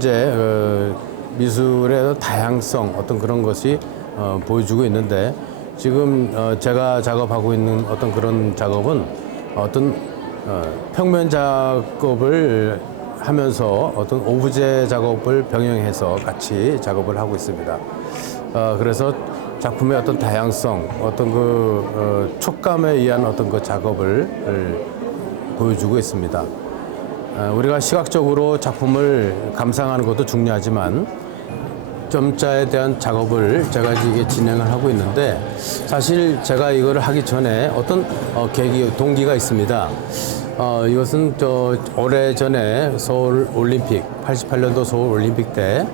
현재 미술의 다양성 어떤 그런 것이 보여주고 있는데 지금 제가 작업하고 있는 어떤 그런 작업은 어떤 평면 작업을 하면서 어떤 오브제 작업을 병행해서 같이 작업을 하고 있습니다. 그래서 작품의 어떤 다양성, 어떤 그 촉감에 의한 어떤 그 작업을 보여주고 있습니다. 우리가 시각적으로 작품을 감상하는 것도 중요하지만 점자에 대한 작업을 제가 이게 진행을 하고 있는데 사실 제가 이거를 하기 전에 어떤 계기, 동기가 있습니다. 이것은 오래전에 서울 올림픽, 88년도 서울 올림픽 때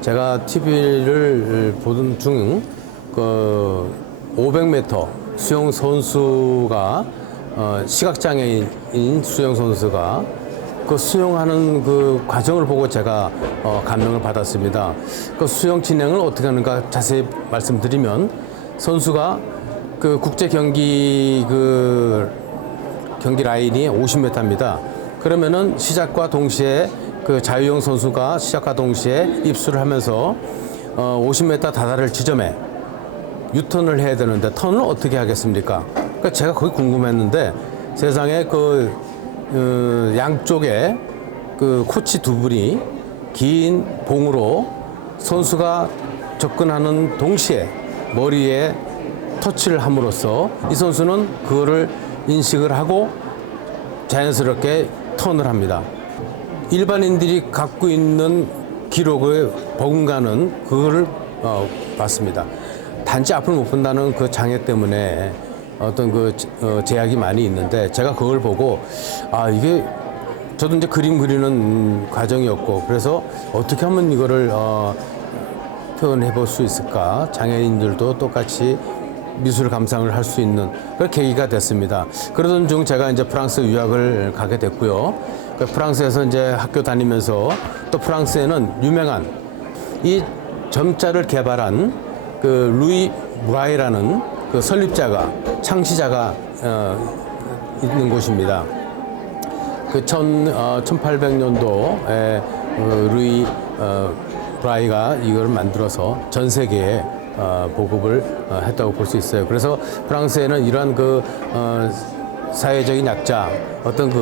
제가 TV를 보던 중 그 500m 수영 선수가 시각장애인 수영 선수가 그 수영하는 그 과정을 보고 제가 감명을 받았습니다. 그 수영 진행을 어떻게 하는가 자세히 말씀드리면 선수가 그 국제 경기 경기 라인이 50m입니다. 그러면은 시작과 동시에 그 자유형 선수가 시작과 동시에 입수를 하면서 50m 다다를 지점에 유턴을 해야 되는데 턴을 어떻게 하겠습니까? 그러니까 제가 거기 궁금했는데 세상에 양쪽에 그 코치 두 분이 긴 봉으로 선수가 접근하는 동시에 머리에 터치를 함으로써 이 선수는 그거를 인식을 하고 자연스럽게 턴을 합니다. 일반인들이 갖고 있는 기록의 버금가는 그거를 봤습니다. 단지 앞을 못 본다는 그 장애 때문에 어떤 제약이 많이 있는데 제가 그걸 보고 이게 저도 이제 그림 그리는 과정이었고 그래서 어떻게 하면 이거를 표현해 볼 수 있을까? 장애인들도 똑같이 미술 감상을 할 수 있는 그런 계기가 됐습니다. 그러던 중 제가 이제 프랑스 유학을 가게 됐고요. 프랑스에서 이제 학교 다니면서 또 프랑스에는 유명한 이 점자를 개발한 그 루이 무라이라는 그 설립자가 창시자가 있는 곳입니다. 그 1800년도에 루이 브라이가 이걸 만들어서 전 세계에 보급을 했다고 볼 수 있어요. 그래서 프랑스에는 이러한 사회적인 약자, 어떤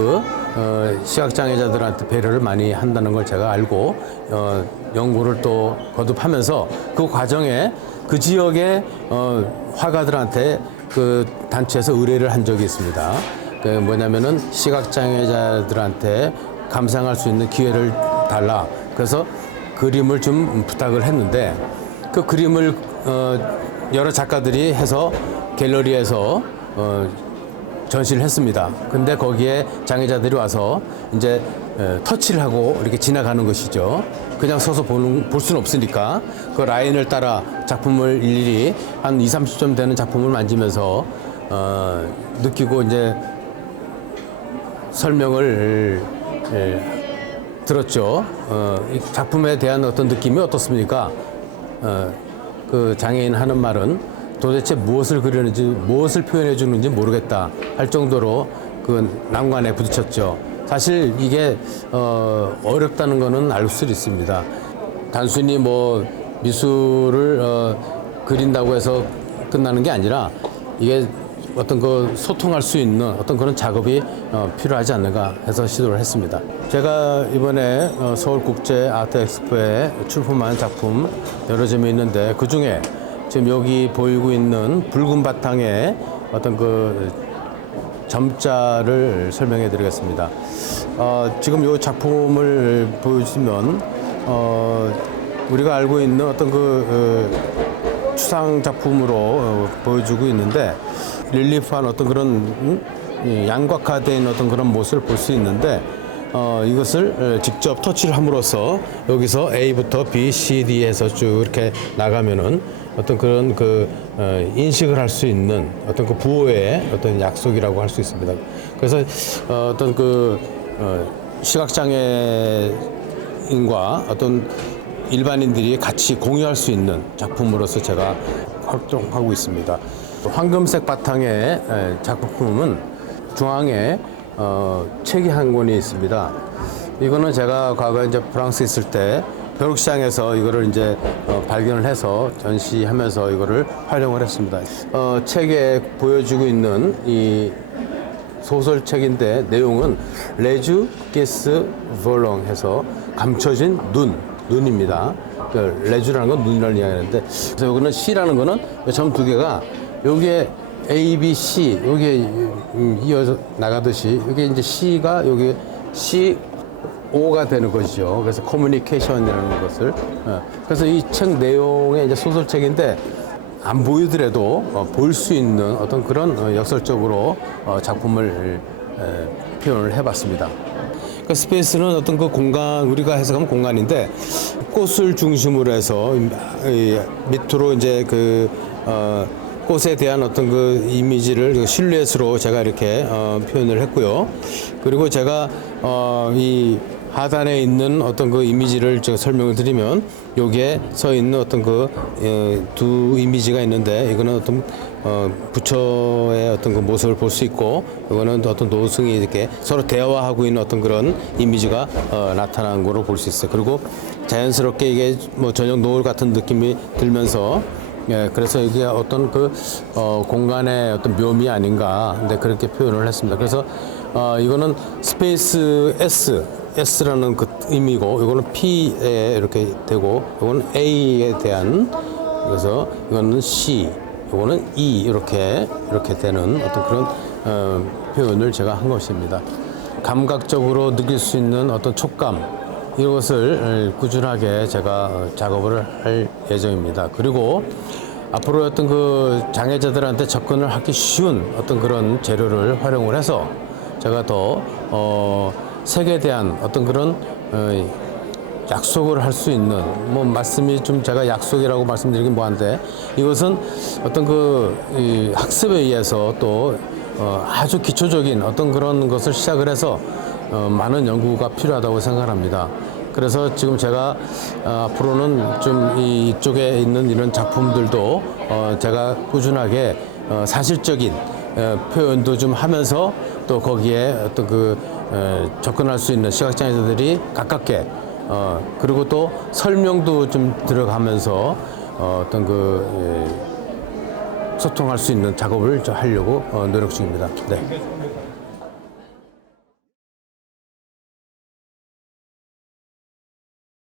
시각장애자들한테 배려를 많이 한다는 걸 제가 알고 연구를 또 거듭하면서 그 과정에 그 지역의 화가들한테 그 단체에서 의뢰를 한 적이 있습니다. 뭐냐면은 시각장애자들한테 감상할 수 있는 기회를 달라. 그래서 그림을 좀 부탁을 했는데 그 그림을 여러 작가들이 해서 갤러리에서 전시를 했습니다. 근데 거기에 장애자들이 와서 이제 터치를 하고 이렇게 지나가는 것이죠. 그냥 서서 볼 수는 없으니까 그 라인을 따라 작품을 일일이 한 20-30점 되는 작품을 만지면서 느끼고 이제 설명을 들었죠. 이 작품에 대한 어떤 느낌이 어떻습니까? 그 장애인 하는 말은 도대체 무엇을 그리는지 무엇을 표현해 주는지 모르겠다 할 정도로 그 난관에 부딪혔죠. 사실 이게 어렵다는 거는 알 수 있습니다. 단순히 뭐 미술을 그린다고 해서 끝나는 게 아니라 이게 어떤 소통할 수 있는 어떤 그런 작업이 필요하지 않는가 해서 시도를 했습니다. 제가 이번에 서울국제 아트 엑스포에 출품한 작품 여러 점이 있는데 그 중에 지금 여기 보이고 있는 붉은 바탕에 어떤 점자를 설명해 드리겠습니다. 지금 이 작품을 보여주시면 우리가 알고 있는 어떤 추상 작품으로 보여주고 있는데 릴리프한 어떤 그런 양곽화된 어떤 그런 모습을 볼 수 있는데 이것을 직접 터치를 함으로써 여기서 A부터 B, C, D 해서 쭉 이렇게 나가면은 어떤 그런 인식을 할 수 있는 어떤 부호의 어떤 약속이라고 할 수 있습니다. 그래서 어떤 시각장애인과 어떤 일반인들이 같이 공유할 수 있는 작품으로서 제가 활동하고 있습니다. 황금색 바탕의 작품은 중앙에 책이 한 권이 있습니다. 이거는 제가 과거에 이제 프랑스에 있을 때 벼룩시장에서 이거를 이제 발견을 해서 전시하면서 이거를 활용을 했습니다. 책에 보여주고 있는 이 소설책인데 내용은 레주 게스 볼롱 해서 감춰진 눈입니다. 그 레주라는 건 눈이라는 이야기하는데, 그래서 여기는 C라는 거는 점 두 개가 여기에 A, B, C 여기에 이어서 나가듯이 여기 이제 C가 여기 C O가 되는 것이죠. 그래서 커뮤니케이션이라는 것을. 그래서 이 책 내용의 이제 소설책인데 안 보이더라도 볼 수 있는 어떤 그런 역설적으로 작품을 표현을 해봤습니다. 그러니까 스페이스는 어떤 그 공간, 우리가 해석하면 공간인데 꽃을 중심으로 해서 밑으로 이제 그 꽃에 대한 어떤 그 이미지를 실루엣으로 제가 이렇게 표현을 했고요. 그리고 제가 이 하단에 있는 어떤 그 이미지를 제가 설명을 드리면 여기에 서 있는 어떤 그 두 이미지가 있는데 이거는 어떤 부처의 어떤 그 모습을 볼 수 있고 이거는 어떤 노승이 이렇게 서로 대화하고 있는 어떤 그런 이미지가 나타난 거로 볼 수 있어요. 그리고 자연스럽게 이게 뭐 저녁 노을 같은 느낌이 들면서 그래서 이게 어떤 그 공간의 어떤 묘미 아닌가, 근데 그렇게 표현을 했습니다. 그래서 이거는 스페이스 S라는 그 의미고, 이거는 P에 이렇게 되고, 이거는 A에 대한, 그래서 이거는 C, 이거는 E 이렇게 되는 어떤 그런 표현을 제가 한 것입니다. 감각적으로 느낄 수 있는 어떤 촉감, 이것을 꾸준하게 제가 작업을 할 예정입니다. 그리고 앞으로 어떤 그 장애자들한테 접근을 하기 쉬운 어떤 그런 재료를 활용을 해서 제가 더 색에 대한 어떤 그런 약속을 할 수 있는, 뭐 말씀이 좀 제가 약속이라고 말씀드리긴 뭐한데, 이것은 어떤 그 학습에 의해서 또 아주 기초적인 어떤 그런 것을 시작을 해서 많은 연구가 필요하다고 생각합니다. 그래서 지금 제가 앞으로는 좀 이쪽에 있는 이런 작품들도 제가 꾸준하게 사실적인 표현도 좀 하면서 또 거기에 어떤 그 접근할 수 있는 시각장애자들이 가깝게 그리고 또 설명도 좀 들어가면서 어떤 그 소통할 수 있는 작업을 좀 하려고 노력 중입니다. 네.